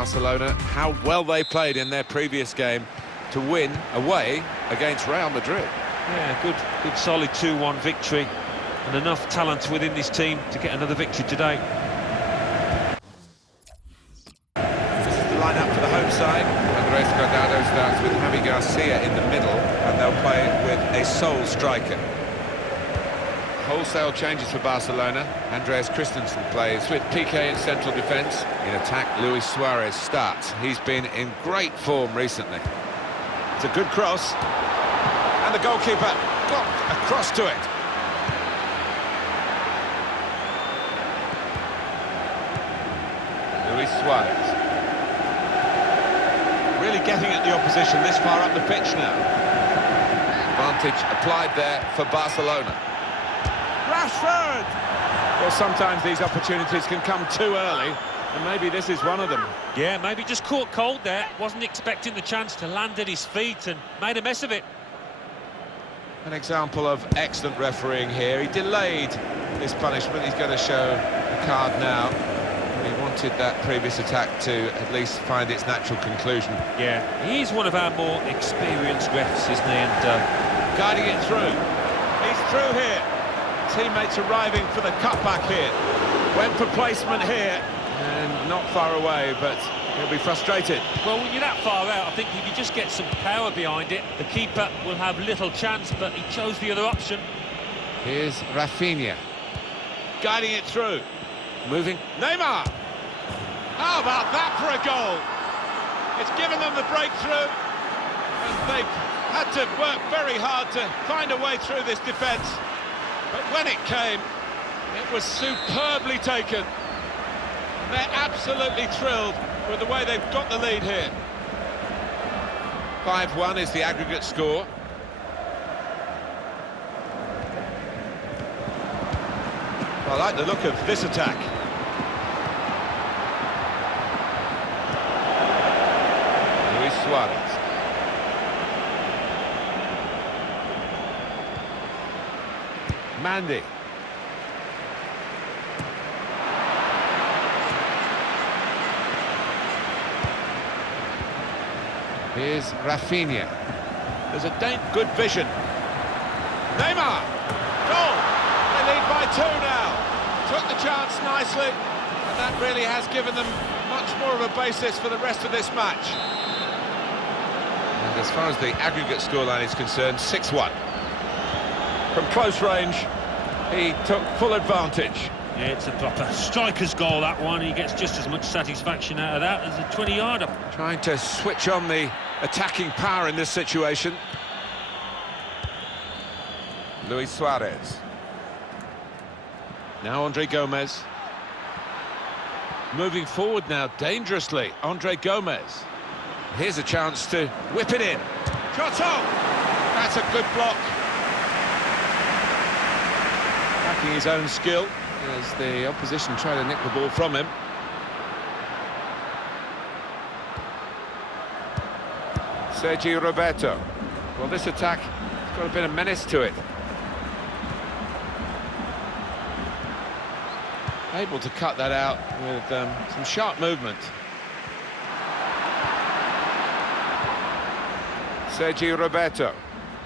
Barcelona, how well they played in their previous game to win away against Real Madrid. Yeah, good solid 2-1 victory, and enough talent within this team to get another victory today. This is the lineup for the home side. Andres Guardado starts with Javi Garcia in the middle, and they'll play with a sole striker. Wholesale changes for Barcelona. Andreas Christensen plays with Piqué in central defence. In attack, Luis Suarez starts. He's been in great form recently. It's a good cross. And the goalkeeper got across to it. Luis Suarez. Really getting at the opposition this far up the pitch now. Advantage applied there for Barcelona. Rashford! Well, sometimes these opportunities can come too early, and maybe this is one of them. Yeah, maybe just caught cold there. Wasn't expecting the chance to land at his feet and made a mess of it. An example of excellent refereeing here. He delayed this punishment. He's going to show a card now. He wanted that previous attack to at least find its natural conclusion. Yeah, he's one of our more experienced refs, isn't he? And guiding it through. He's through here. Teammates arriving for the cutback here. Went for placement here. And not far away, but he'll be frustrated. Well, when you're that far out, I think if you just get some power behind it, the keeper will have little chance, but he chose the other option. Here's Rafinha. Guiding it through. Moving. Neymar! How about that for a goal? It's given them the breakthrough, and they've had to work very hard to find a way through this defence. But when it came, it was superbly taken. They're absolutely thrilled with the way they've got the lead here. 5-1 is the aggregate score. I like the look of this attack. Luis Suarez. Mandy. Here's Rafinha. There's a good vision. Neymar! Goal! They lead by 2 now. Took the chance nicely, and that really has given them much more of a basis for the rest of this match. And as far as the aggregate scoreline is concerned, 6-1. From close range, he took full advantage. Yeah, it's a proper striker's goal, that one. He gets just as much satisfaction out of that as a 20-yarder. Trying to switch on the attacking power in this situation. Luis Suarez. Now Andre Gomez. Moving forward now, dangerously, Andre Gomez. Here's a chance to whip it in. Shot on! That's a good block. Backing his own skill as the opposition try to nick the ball from him. Sergi Roberto. Well, this attack has got a bit of menace to it. Able to cut that out with some sharp movement. Sergi Roberto.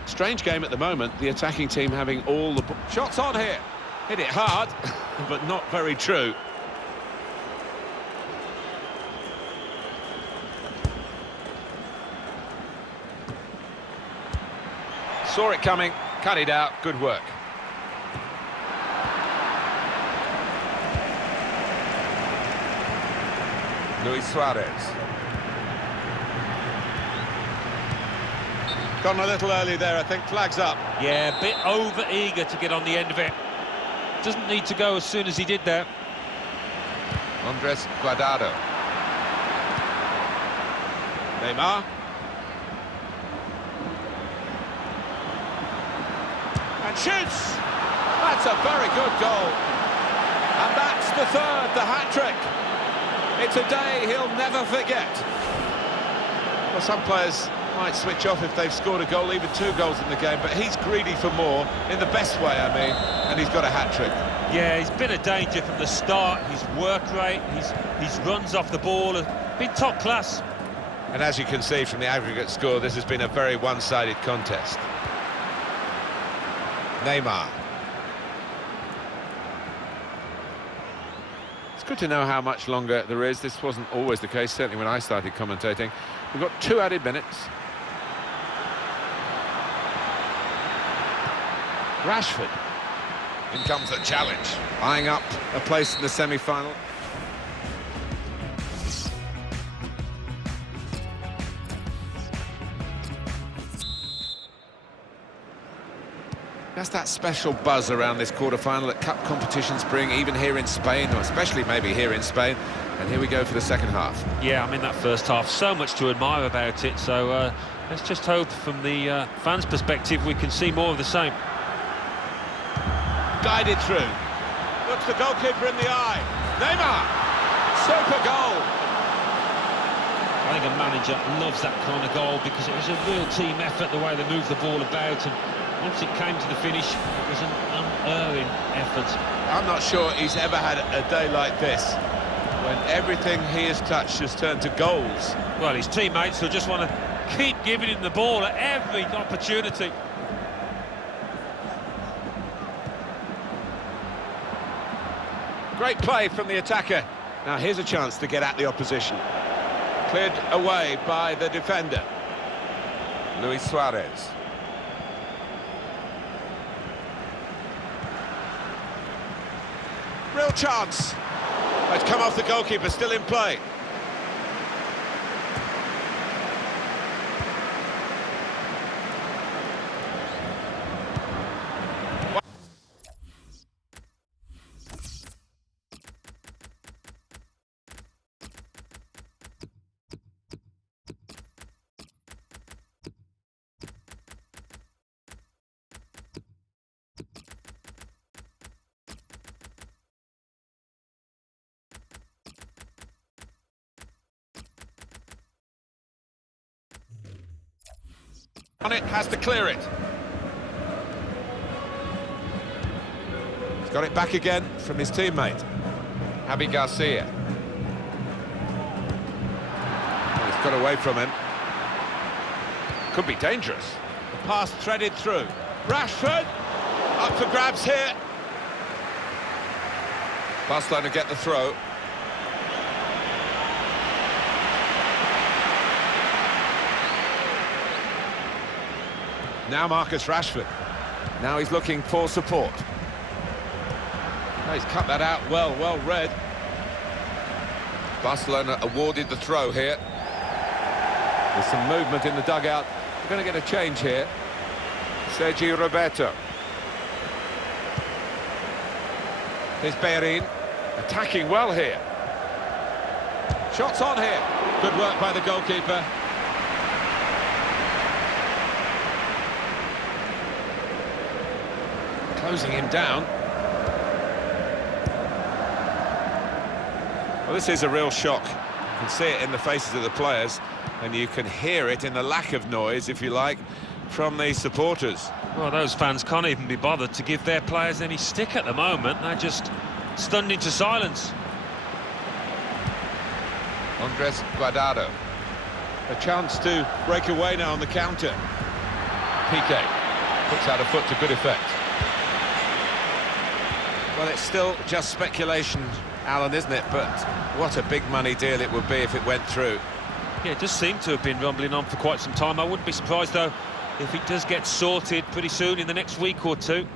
Strange game at the moment, the attacking team having all the... Shots on here! Hit it hard, but not very true. Saw it coming, cut it out, good work. Luis Suarez. Gone a little early there, I think. Flags up. Yeah, a bit over-eager to get on the end of it. Doesn't need to go as soon as he did there. Andres Guardado. Neymar. And shoots! That's a very good goal. And that's the third, the hat-trick. It's a day he'll never forget. Well, some players might switch off if they've scored a goal, even 2 goals in the game, but he's greedy for more, in the best way, I mean, and he's got a hat-trick. Yeah, he's been a danger from the start. His work rate, his runs off the ball Been top class. And as you can see from the aggregate score, this has been a very one-sided contest. Neymar. It's good to know how much longer there is. This wasn't always the case, certainly when I started commentating. We've got 2 added minutes. Rashford. In comes the challenge. Eyeing up a place in the semi-final. That's that special buzz around this quarter-final that cup competitions bring, even here in Spain, or especially maybe here in Spain. And here we go for the second half. Yeah, I mean, that first half, so much to admire about it. So let's just hope from the fans' perspective we can see more of the same. Guided through. Looks the goalkeeper in the eye. Neymar! Super goal! I think a manager loves that kind of goal because it was a real team effort, the way they moved the ball about, and once it came to the finish, it was an unerring effort. I'm not sure he's ever had a day like this, when everything he has touched has turned to goals. Well, his teammates will just want to keep giving him the ball at every opportunity. Great play from the attacker. Now here's a chance to get at the opposition. Cleared away by the defender. Luis Suarez. Real chance. It's come off the goalkeeper, still in play. On it, has to clear it. He's got it back again from his teammate, Javi Garcia. Well, he's got away from him. Could be dangerous. The pass threaded through. Rashford, up for grabs here. Barcelona get the throw. Now Marcus Rashford. Now he's looking for support. Now he's cut that out well read. Barcelona awarded the throw here. There's some movement in the dugout. We're going to get a change here. Sergi Roberto. Here's Bellerin, attacking well here. Shots on here. Good work by the goalkeeper. Closing him down. Well, this is a real shock. You can see it in the faces of the players, and you can hear it in the lack of noise, if you like, from the supporters. Well, those fans can't even be bothered to give their players any stick at the moment. They're just stunned into silence. Andres Guardado. A chance to break away now on the counter. Piqué puts out a foot to good effect. Well, it's still just speculation, Alan, isn't it? But what a big money deal it would be if it went through. Yeah, it does seem to have been rumbling on for quite some time. I wouldn't be surprised, though, if it does get sorted pretty soon in the next week or two.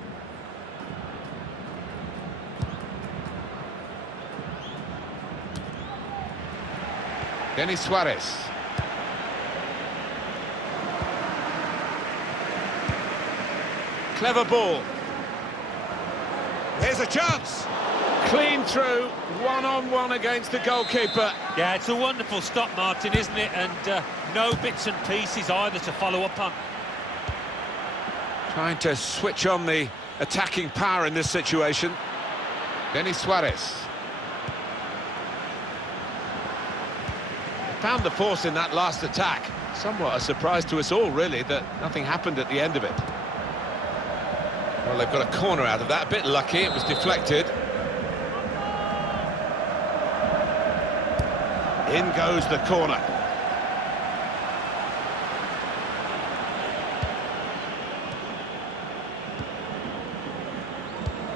Denis Suarez. Clever ball. Here's a chance. Clean through, one-on-one against the goalkeeper. Yeah, it's a wonderful stop, Martin, isn't it? And no bits and pieces either to follow up on. Trying to switch on the attacking power in this situation. Denis Suarez. Found the force in that last attack. Somewhat a surprise to us all, really, that nothing happened at the end of it. Well, they've got a corner out of that. A bit lucky, it was deflected. In goes the corner.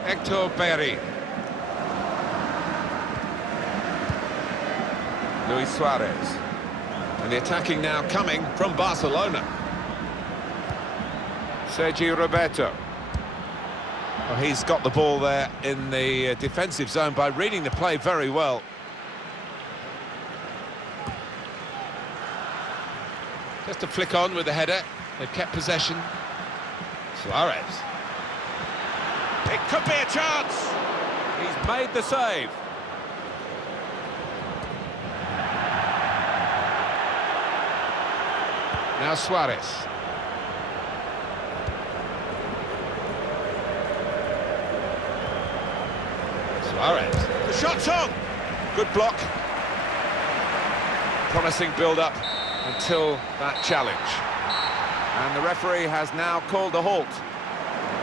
Hector Bellerin. Luis Suarez. And the attacking now coming from Barcelona. Sergio Roberto. Well, he's got the ball there in the defensive zone by reading the play very well. Just a flick on with the header. They've kept possession. Suarez. It could be a chance. He's made the save. Now Suarez. Suarez. The shot's on. Good block. Promising build-up until that challenge. And the referee has now called a halt.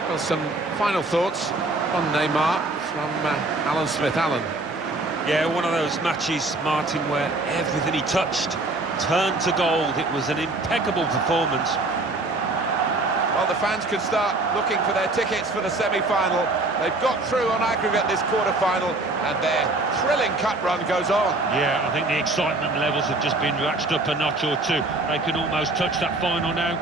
Well, some final thoughts on Neymar from Alan Smith. Alan. Yeah, one of those matches, Martin, where everything he touched turned to gold. It was an impeccable performance. Well, the fans can start looking for their tickets for the semi-final. They've got through on aggregate this quarter-final, and their thrilling cup run goes on. Yeah, I think the excitement levels have just been ratcheted up a notch or two. They can almost touch that final now.